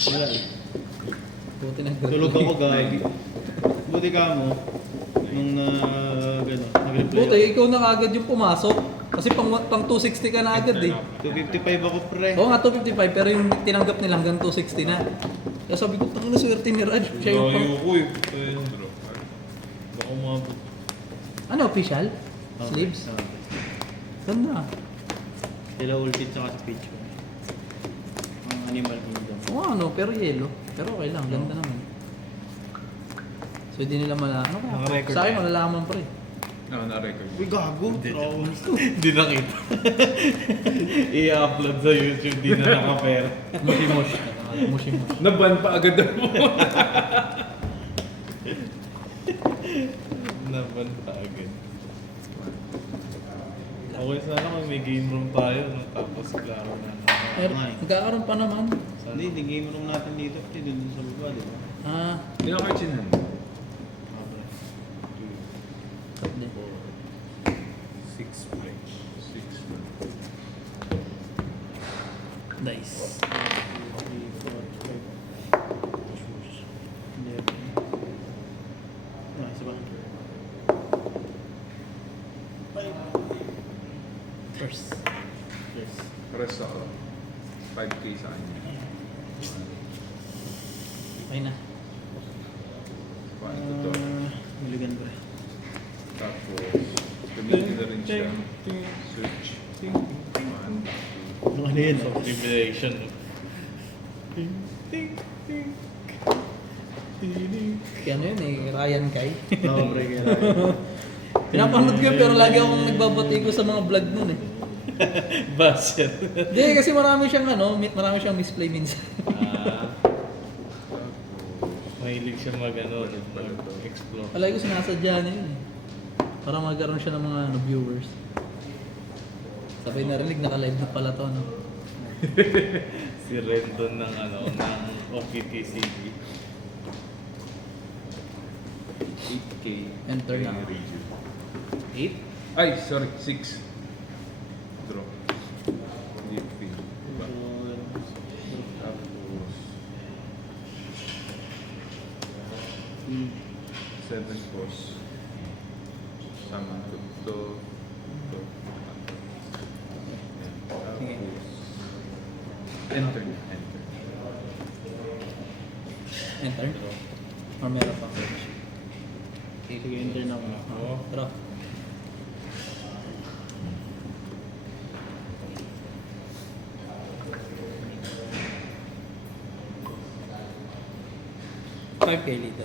Wala eh. Buti na Tulog ako gagi. Buti ka mo. Nung gano'n, nag-reply Buti, ikaw na agad yung pumasok. Kasi pang 260 ka na agad eh. 255 ako pre. Oo nga, 255, pero yung tinanggap nila hanggang 260 na. Kaya sabi ko, tangin na swerte ni Raj. Siya yung pang... Layo ko eh. Ayun, bro. Baka umabot. Ano, official? Sleeves? Ganda. Sila ultit tsaka sa page ko. Ang Animal Kingdom. Oo ano, pero yellow. Pero okay lang, ganda naman. So hindi nila malaman. Ano kaya? Naka-record Sa akin, na. malalaman pa rin. No, na-record. Uy, gago. Traumas to. Hindi nakita. I-upload sa YouTube, di na nakapera. Mushi-mush. Mushi-mush. Naban pa agad ako. Naban pa agad. Okay, sana kung may game room tayo, no? Tapos klaro na. Pero magkakaroon pa naman. Hindi, di game room natin dito. Hindi, dun sa baba, di ba? Ah, Hindi ako chinan. hindi. 6 play. 6 play. Dice. First. Yes. Rest ako. 5K sa kanya. Okay na. 1 to 2. Miligan ko rin. Tapos, gamitin na rin siya. Search. 1, 2. Ano yun? Simulation. Kaya ano yun eh, Ryan Kai. Oo, pre, kaya rin. Pinapanood ko yun, pero lagi akong nagbabati ko sa mga vlog nun eh. Basher. Hindi, kasi marami siyang marami siyang misplay minsan. Mahilig siya mag-explore. Palagi ko sinasadya niya yun eh. Para magkaroon siya ng mga viewers. Sabay narinig, naka-live na pala to, no? Si Rendon ng ng OPTCD. 8K. Enter na. 8? Ay, sorry, 6. Draw. DP. Diba? Tapos 7 cost. Sama to. Sige. Enter. Enter? Or meron pa? Sige, enter na ako. Oo. Draw. $5K dito.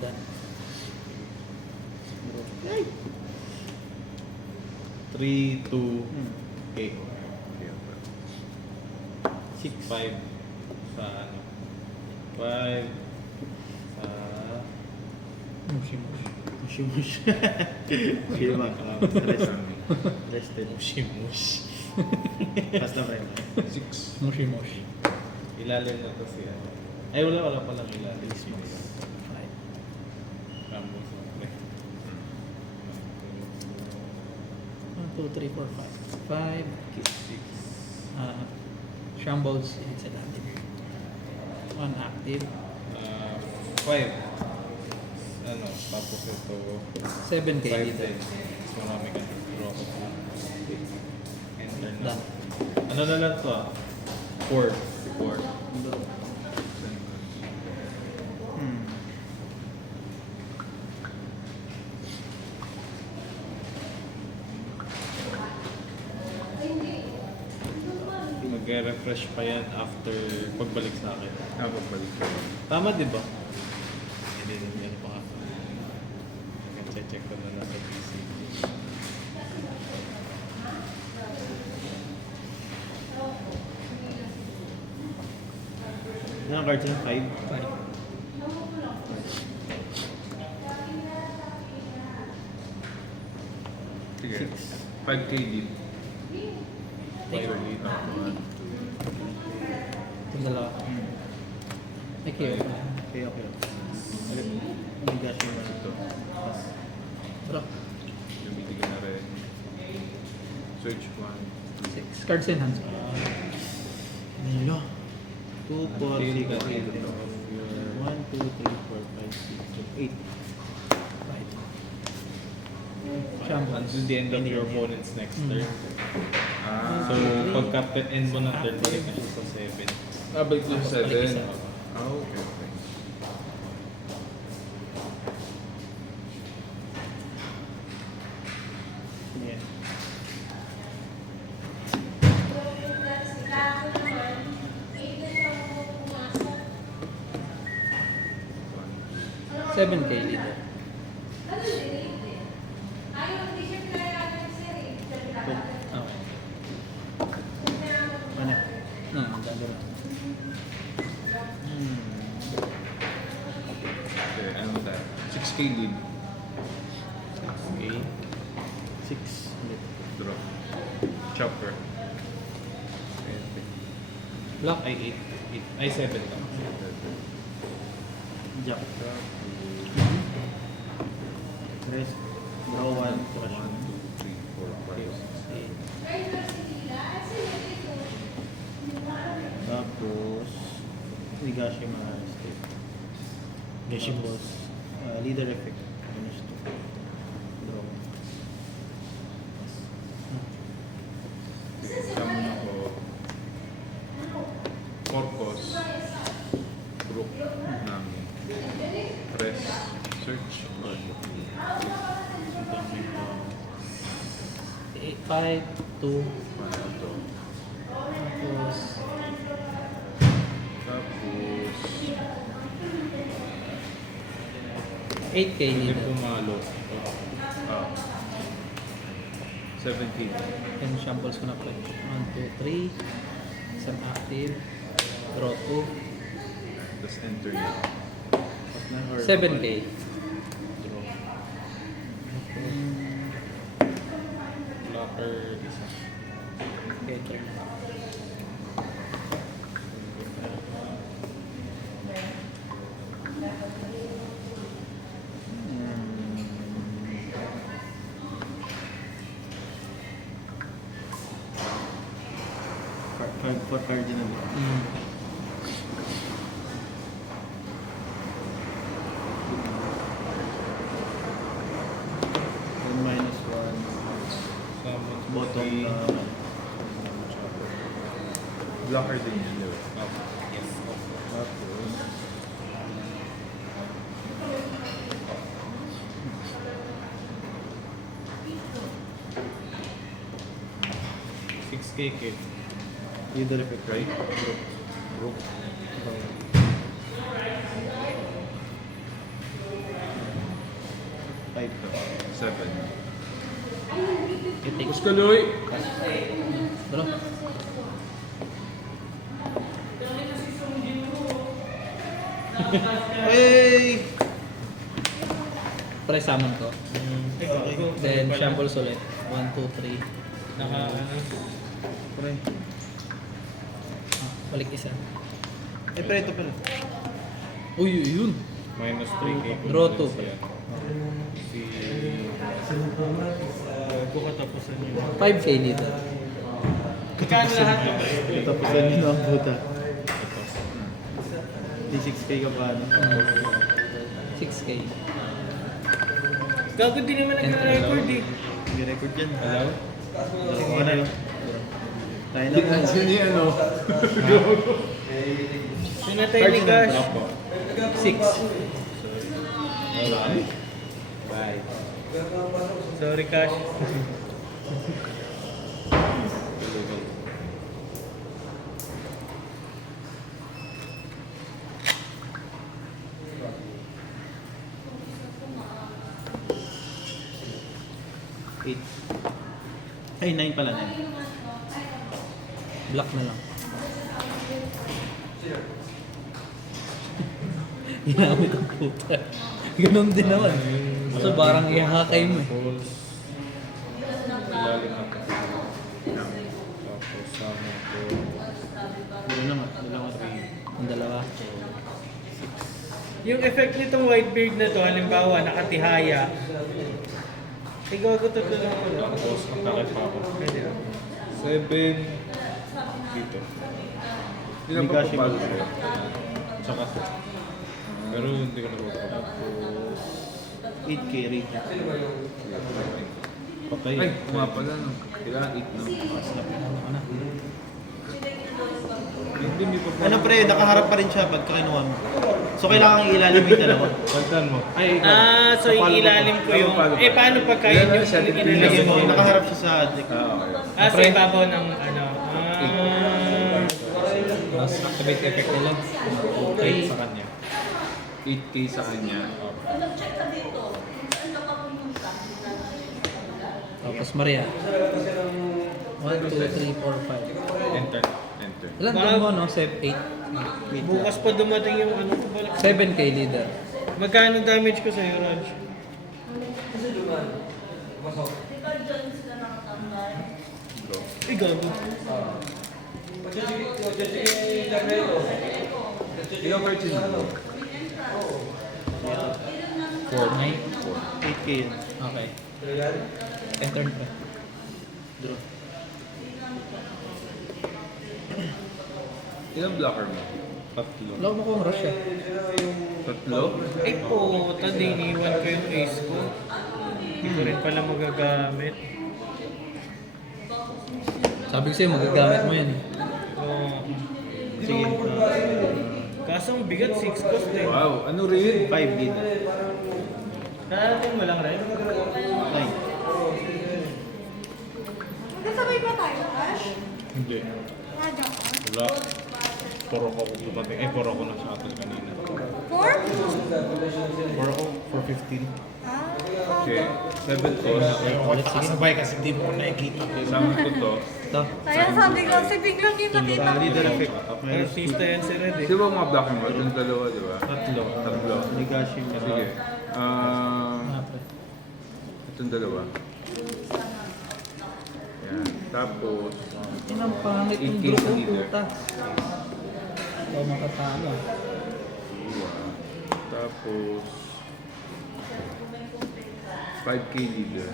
Done. 3, 2, Hmm. 8. 6, 5 sa 5 sa Mushi-mushi. Mush-mush. Sige ba? Rested. Mushimush. Basta pre. 6. Mushi-mushi. Ilalim na to siya. Ay, wala palang ilalim. 6. 5. Tapos, okay. 1, 2, 3, 4, 5. 5. 6. Shambles. It's a active. 1 active. 5. Tapos ito, 7K 5 dito. din. Mas marami ka draw ko. Enter na. Done. Ano na lang to 4. 4. Hmm. Mag-refresh pa yan after pagbalik sa akin. Pagbalik sa akin. Tama di ba? Hindi na yan pa. Check ko na lang sa PC. Ilang cards na? 5? 5. Sige. 5K din. Take. 5 dito. 1, 2, Yung dalawa. Okay, okay. Okay, okay. Bigas mo na ito. Draw. Bibigyan na rin. Search 1. 6. Cards in hands. Nilo. 2, 4, 6, 8. 1, 2, 3, 4, 5, 6, 8. Shambles. Until the end of your opponent's next turn. Ah. So, pagka end mo ng turn, balik na siya sa 7. Balik yung Tapos balik 7. isa. Okay, okay. Yeah. One. 7K leader. Okay. Ano? Ang ganda lang. Okay, ano tayo? 6K lead. 6K. 6. Draw. Chopper. Block. Ay, 8. Ay, 7 lang. Jack. Rest. Draw 1. 1, 2, 3, 4, 5, 6. Tapos, Higashi mga state. Higashi boss. Leader effect. Finish to. Draw. Summon ako. Corpus. Brook. Namin. Press. Search. 5, 2. Ito. Tapos, Tapos, 8K Hindi leader. pumalo. 17. And shambles ko na po. 1, 2, 3. Isang active. Draw 2. Tapos enter yun. 7K. Draw. Blocker, isa. Okay, turn. For cardinal. Mm. Then minus 1. Summon. Bottom. Blocker din yun, di ba? Yes. Tapos, 6K kid. leader effect. Right? Brook. Five. 7. You take. Push ka, Loy! Draw. Hey! Press summon ko. Okay. Then shambles ulit. 1, 2, 3. Naka, Pre. Balik isa. Eh, pre, ito pala. Uy, yun. minus 3K. Draw 2. Si... Katapusan niyo. 5K leader. Katapusan niyo ang buta. Di 6K ka pa, ano? 6K. Gago din naman nag-record eh. May record yan. Hello? Dalawa na lang. Tayo na po. niya, ano? Pinatay ni Cash. Drop po. 6. Bye. Sorry Cash. Eight. Ay, 9 pala, 9. Block na lang. Ginamit ang puta. Ganun din naman. So parang ihakay mo eh. Pulse. Ilalim ako. Tapos summon ko. Dalawa. 3. Ang dalawa. Yung effect nitong white beard na to, halimbawa nakatihaya, Ikaw ko tatlo lang pala. Tapos magkakit pa ako. Pwede ba? 7 dito. Ilan pa Ligashi papalo ba? sa'yo? Tsaka 2. Pero hindi ko nagpapalo. 8K rate. Patay. Ay, pumapala no. Kailangan 8 na. Ano na? Hindi, hindi pa Ano pre, nakaharap pa rin siya pagka kinuha mo. So kailangan ilalim yung dalawa. Pagtan mo. Ay, ikaw. Ah, so ilalim ko yung... Eh, paano pagka yun yung Ilagay mo, ilalim? nakaharap siya sa deck. Ah, sa ibabaw ng ano... Tapos activate effect nila. Okay. Sa kanya. 8K sa kanya. Tapos Maria. 1, 2, 3, 4, 5. Enter. Enter. Ilan doon mo, no? 7, 8. Bukas pa dumating yung ano ko balik. 7K leader. Magkano damage ko sa'yo, Raj? Go. Ay, gago. Ilang cards yun? 4, 9. 8K yun. Okay. Enter pa. Draw. Ilang blocker mo? 3. Wala mo kong rush, 3? Ay po, iniwan ko yung ace ko. Hindi ko rin pala magagamit. Sabi ko sa'yo, magagamit mo yan. Oh. Sige. Kaso ang bigat, 6 cost eh. Wow, ano rin? 5 din. Karating mo lang rin. 9. Kasabay ba tayo, Ash? Hindi. Nada ka? Wala. Puro ko dumating. Eh, puro ko na shuttle kanina. 4? Puro ko for 15. Ah, Okay. 7 cost. Nakasabay kasi di mo ko nakikita. Sama ko to. Ito. kaya sabi ko, kasi biglang yung nakita ko. Leader effect. Artista yan si Red eh. Di ba mga blocker mo? Yung dalawa, di ba? 3. Tatlo. Ligashi mo. Sige. Ah, pre. Itong dalawa. Yan. Tapos, Inang pangit yung 8K group ko, leader. puta. Ikaw makatalo. Tapos, 5K leader.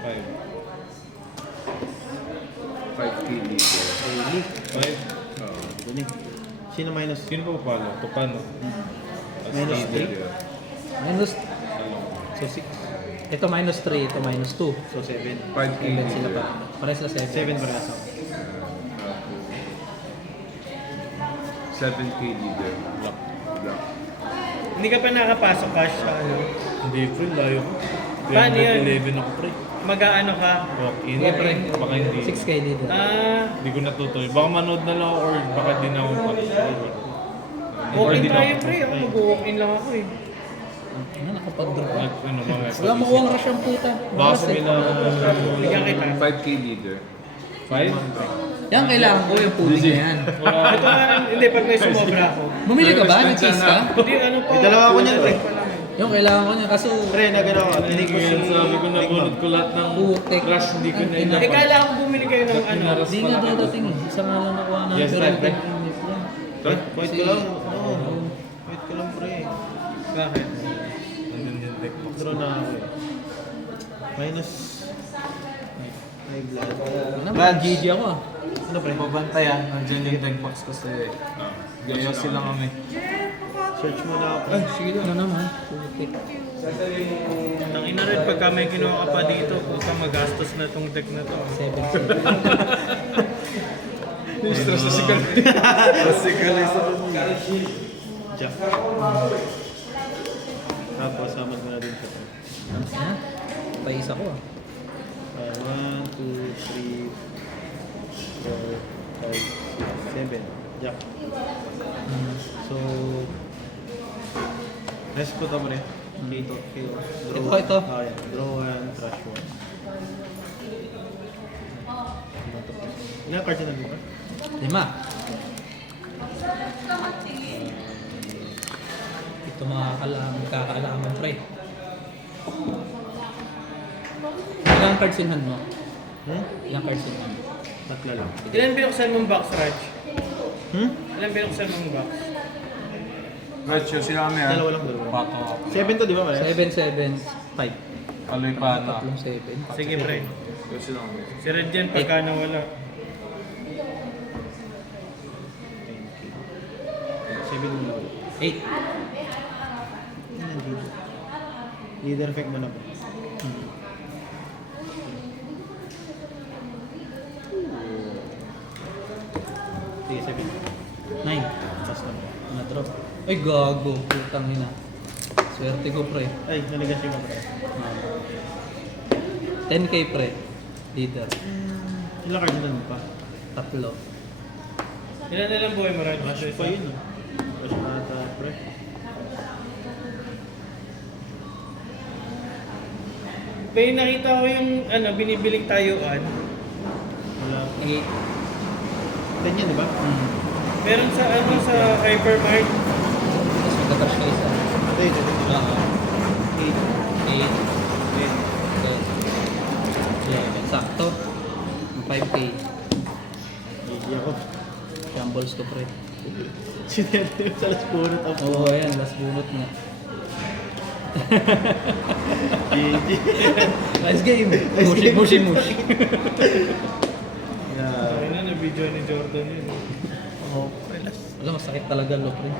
5. 5K leader. Daily. 5. Oo. Galing. Sino minus? Sino pa palo? Tupano. Minus Leader 3. yun. Minus, So 6. ito minus 3, ito minus 2. So 7. 5K 7 sila leader. pa. Pares sila 7. 7 para sa. 7K leader. Block. Block. Hindi ka pa nakapasok, Ash, sa ano. Hindi, pre. Layo ko. Paano yun? 11 ako, pre. Mag-ano ka? Walk in. Sige, pre. Baka hindi. 6K leader. Ah, Hindi ko natutuloy. Baka manood na lang ako or baka di na ako pa-sure. walk-in tayo, pre. Ako mag-walk-in lang ako eh. Ano, nakapag-draw ka. Ano, mga Wala mo kuwang rush ang puta. Baka Malas eh. sila... Bigyan kita. 5K leader. 5? Yan, kailangan ko yung pudding na yan. Ito nga, hindi, pag may sumobra ako. Bumili ka ba? Nag-cheese ka? Hindi, ano po. May dalawa ako niyan, pre. Yung kailangan ko niya, kaso... Pre, nagano ako. Tinig ko si... Sabi ko na bunod ko lahat ng Putik. crush, hindi ko na Ang ina. Eh, kala ko bumili kayo ng ano. Hindi nga dadating eh. Isa nga lang nakuha na. Yes, pero right, hindi right. init yan. Wait ko lang. Oo. Wait ko lang, pre. Bakit? Nandun yung deck box. Draw na ako eh. Minus... High blood. Ano ba? GG ako ah. Ano, pre? Babantayan, nandiyan yung deck box ko sa'yo eh. Gaya sila kami. Search mo na ako. Ay, sige lang. Ano naman? Putik. Nang inarid pagka may kinuha ka pa dito, puta magastos na tong deck na to. 7. Stress na si Carl. Si Carl is Jack. Tapos, samad mo na din siya. Ano? Pais ako ah. 1, 2, 3, 4, 5, 6, 7. Jack. So... Rest ko tamo rin. K2. Ito. Ah, yan. Draw 1, trash 1. Ilang cards na dito? 5. Ito makakaalaman pre. Ilang cards in hand mo? Ilang cards in hand? Tatlo lang. Ilan binuksan mong box, Raj? Ilan binuksan mong box? Right, sila kami ha. Dalawa lang. 7 to, di ba? 7, 7, 5. Aloy pa na. Tatlong 7. Sige, pre. Si Red yan pagka nawala. 7 mo na. 8. Leader effect mo na ba? Sige, 7. 9. Tapos na ba? Na-drop. Ay, gago. Putang ina. Swerte ko, pre. Ay, naligas yung mga. 10k, pre. Leader. Ilang cards na pa? Tatlo. Ilan na lang buhay mo, Raj? Rush pa yun. Rush pa ata, pre. Bay, nakita ko yung binibiling tayuan. Wala. 8. 10 yan, di ba? Meron sa sa Hypermart. Tapos magka-crush ka isa. Ito, ito. Oo. 8. 8. 10. 11. Sakto. 5k. Hindi ako. Shambles ko, pre. Sinento yung sa last puro tapos. Oo, ayan. Last bunot na. GG. Nice game. Mushi, mushi, mushi. Ay na, na-video ni Jordan yun. Oo. Alam, masakit talaga, lo, pre.